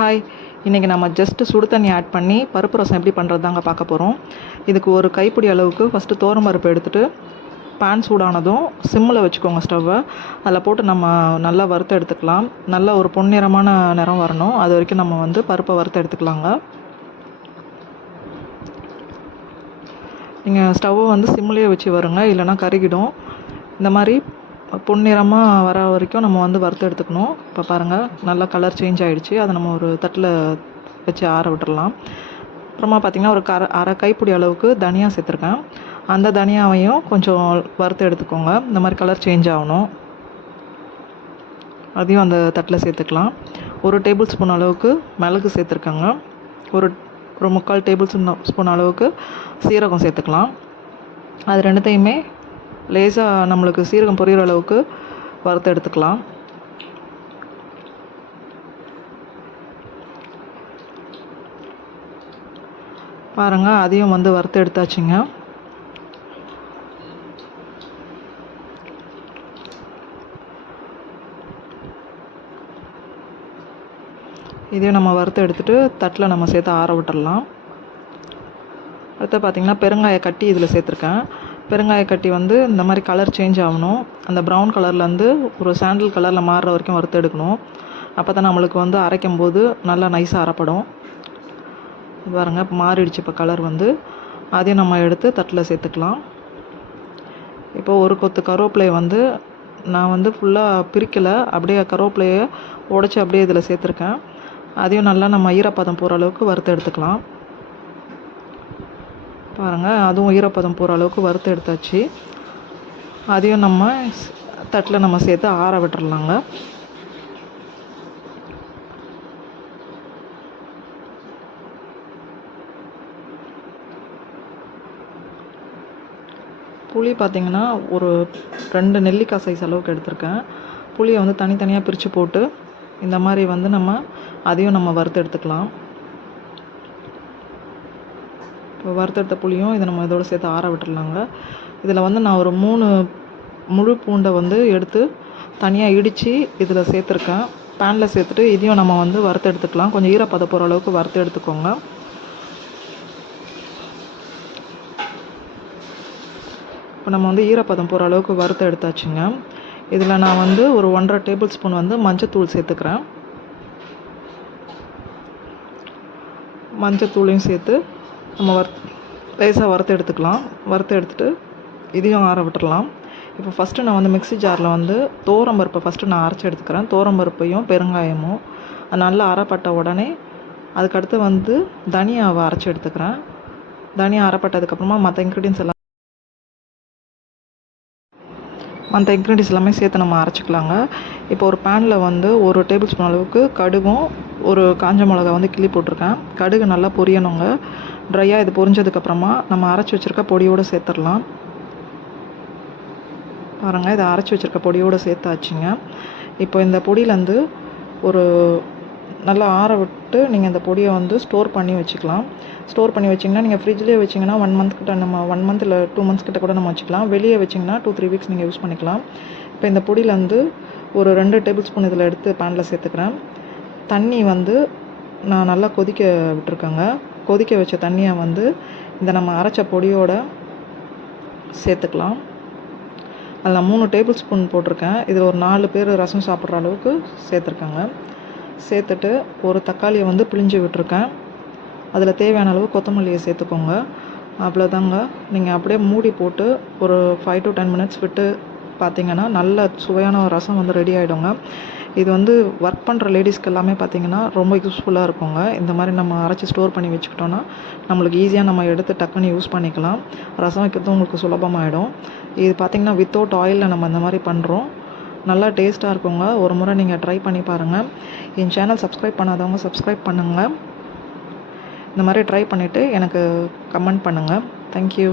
Hi, இன்றைக்கி நம்ம just சுடு தண்ணி ஆட் பண்ணி பருப்பு ரசம் எப்படி பண்ணுறது தாங்க பார்க்க போகிறோம். இதுக்கு ஒரு கைப்பிடி அளவுக்கு ஃபஸ்ட்டு துவரம் பருப்பு எடுத்துகிட்டு பேன் சூடானதும் சிம்மில் வச்சுக்கோங்க ஸ்டவ்வை. அதில் போட்டு நம்ம நல்லா வறுத்து எடுத்துக்கலாம். நல்ல ஒரு பொன்னிறமான நிறம் வரணும், அது வரைக்கும் நம்ம பருப்பை வறுத்து எடுத்துக்கலாங்க. நீங்கள் ஸ்டவ்வை சிம்லேயே வச்சு வருங்க, இல்லைனா கருகிடும். இந்த மாதிரி பொன்னிறமாக வர வரைக்கும் நம்ம வறுத்து எடுத்துக்கணும். இப்போ பாருங்கள், நல்லா கலர் சேஞ்ச் ஆகிடுச்சு. அதை நம்ம ஒரு தட்டில் வச்சு ஆற விட்டுறலாம். அப்புறமா பார்த்திங்கன்னா ஒரு அரை கைப்பிடி அளவுக்கு தனியா சேர்த்துருக்கேன். அந்த தனியாவையும் கொஞ்சம் வறுத்து எடுத்துக்கோங்க. இந்த மாதிரி கலர் சேஞ்ச் ஆகணும். அதையும் அந்த தட்டில் சேர்த்துக்கலாம். ஒரு டேபிள் ஸ்பூன் அளவுக்கு மிளகு சேர்த்துருக்கேங்க. ஒரு 3/4 டேபிள் ஸ்பூன் அளவுக்கு சீரகம் சேர்த்துக்கலாம். அது ரெண்டுத்தையுமே லேசாக நம்மளுக்கு சீரகம் பொரியிற அளவுக்கு வறுத்து எடுத்துக்கலாம். பாருங்கள், அதையும் வறுத்து எடுத்தாச்சுங்க. இதையும் நம்ம வறுத்து எடுத்துகிட்டு தட்டில் நம்ம சேர்த்து ஆற விட்டுடலாம். அடுத்து பார்த்திங்கன்னா பெருங்காய கட்டி இதில் சேர்த்துருக்கேன். பெருங்காய கட்டி இந்த மாதிரி கலர் சேஞ்ச் ஆகணும். அந்த ப்ரௌன் கலர்லேருந்து ஒரு சாண்டில் கலரில் மாறுற வரைக்கும் வறுத்து எடுக்கணும். அப்போ தான் நம்மளுக்கு அரைக்கும் போது நல்லா நைஸாக அரைப்படும். பாருங்கள், இப்போ மாறிடுச்சு. இப்போ கலர் அதையும் நம்ம எடுத்து தட்டில் சேர்த்துக்கலாம். இப்போ ஒரு கொத்து கருவேப்பிலையை நான் ஃபுல்லாக பிரிக்கலை, அப்படியே கருவேப்பிலையை உடச்சி அப்படியே இதில் சேர்த்துருக்கேன். அதையும் நல்லா நம்ம ஈரப்பதம் போகிற அளவுக்கு வறுத்து எடுத்துக்கலாம். பாருங்கள், அதுவும் ஈரப்பதம் போகிற அளவுக்கு வறுத்து எடுத்தாச்சு. அதையும் நம்ம தட்டில் நம்ம சேர்த்து ஆற விட்டுறலாங்க. புளி பார்த்திங்கன்னா ஒரு 2 நெல்லிக்காய் சைஸ் அளவுக்கு எடுத்திருக்கேன். புளியை தனித்தனியாக பிரித்து போட்டு இந்த மாதிரி நம்ம அதையும் நம்ம வறுத்து எடுத்துக்கலாம். இப்போ வறுத்தெடுத்த புளியும் இதை நம்ம இதோடு சேர்த்து ஆற விட்டுடலாங்க. இதில் நான் ஒரு 3 முழு பூண்டை எடுத்து தனியாக இடித்து இதில் சேர்த்துருக்கேன். பேனில் சேர்த்துட்டு இதையும் நம்ம வறுத்து எடுத்துக்கலாம். கொஞ்சம் ஈரப்பதம் போகிற அளவுக்கு வறுத்து எடுத்துக்கோங்க. இப்போ நம்ம ஈரப்பதம் போகிற அளவுக்கு வறுத்து எடுத்தாச்சுங்க. இதில் நான் ஒரு 1.5 டேபிள் ஸ்பூன் மஞ்சத்தூள் சேர்த்துக்கிறேன். மஞ்சத்தூளையும் சேர்த்து நம்ம லேசாக வறுத்து எடுத்துக்கலாம். வறுத்து எடுத்துகிட்டு இதையும் ஆற விட்டுடலாம். இப்போ ஃபஸ்ட்டு நான் மிக்ஸி ஜாரில் துவரம் பருப்பை ஃபஸ்ட்டு நான் அரைச்சி எடுத்துக்கிறேன். துவரம் பருப்பையும் பெருங்காயமும் நல்லா அரைப்பட்ட உடனே அதுக்கடுத்து தனியாவை அரைச்சி எடுத்துக்கிறேன். தனியாக அரைப்பட்டதுக்கப்புறமா மற்ற இன்க்ரீடியன்ஸ் எல்லாமே சேர்த்து நம்ம அரைச்சிக்கலாங்க. இப்போ ஒரு பேனில் ஒரு டேபிள் ஸ்பூன் அளவுக்கு கடுகும் ஒரு காஞ்ச மிளகா கிள்ளி போட்டிருக்கேன். கடுகு நல்லா பொரியணுங்க. ட்ரையாக இது பொரிஞ்சதுக்கப்புறமா நம்ம அரைச்சி வச்சுருக்க பொடியோடு சேர்த்துடலாம். பாருங்கள், இதை அரைச்சி வச்சுருக்க பொடியோடு சேர்த்தாச்சுங்க. இப்போ இந்த பொடியிலேருந்து ஒரு நல்லா ஆற விட்டு நீங்கள் இந்த பொடியை ஸ்டோர் பண்ணி வச்சுக்கலாம். ஸ்டோர் பண்ணி வச்சிங்கன்னா நீங்கள் ஃப்ரிட்ஜ்லேயே வச்சிங்கன்னா 1 மந்த் கிட்ட நம்ம 1 மந்த் இல்லை 2 மந்த்ஸ் கிட்ட கூட நம்ம வச்சுக்கலாம். வெளியே வச்சிங்கன்னா 2-3 வீக்ஸ் நீங்கள் யூஸ் பண்ணிக்கலாம். இப்போ இந்த பொடியிலேருந்து ஒரு 2 டேபிள் ஸ்பூன் இதில் எடுத்து பேனில் சேர்த்துக்கிறேன். தண்ணி நான் நல்லா கொதிக்க விட்டுருக்கேங்க. கொதிக்க வச்ச தண்ணியை இந்த நம்ம அரைச்ச பொடியோடு சேர்த்துக்கலாம். அதில் நான் 3 டேபிள் ஸ்பூன் போட்டிருக்கேன். இதில் ஒரு 4 பேர் ரசம் சாப்பிட்ற அளவுக்கு சேர்த்துருக்காங்க. சேர்த்துட்டு ஒரு தக்காளியை பிழிஞ்சு விட்டுருக்கேன். அதில் தேவையான அளவு கொத்தமல்லியை சேர்த்துக்கோங்க. அவ்வளோதாங்க. நீங்கள் அப்படியே மூடி போட்டு ஒரு 5 to 10 மினிட்ஸ் விட்டு பார்த்திங்கன்னா நல்ல சுவையான ஒரு ரசம் ரெடி ஆகிடுங்க. இது ஒர்க் பண்ணுற லேடிஸ்க்கு எல்லாமே பார்த்திங்கன்னா ரொம்ப யூஸ்ஃபுல்லாக இருக்குங்க. இந்த மாதிரி நம்ம அரைச்சி ஸ்டோர் பண்ணி வச்சுக்கிட்டோன்னா நம்மளுக்கு ஈஸியாக நம்ம எடுத்து டக்குன்னு யூஸ் பண்ணிக்கலாம். ரசம் வைக்கிறது உங்களுக்கு சுலபமாகிடும். இது பார்த்திங்கன்னா வித்தவுட் ஆயிலில் நம்ம இந்த மாதிரி பண்ணுறோம். நல்லா டேஸ்ட்டாக இருக்குங்க. ஒரு முறை நீங்கள் ட்ரை பண்ணி பாருங்கள். என் சேனல் சப்ஸ்கிரைப் பண்ணாதவங்க சப்ஸ்கிரைப் பண்ணுங்கள். இந்த மாதிரி ட்ரை பண்ணிவிட்டு எனக்கு கமெண்ட் பண்ணுங்கள். தேங்க்யூ.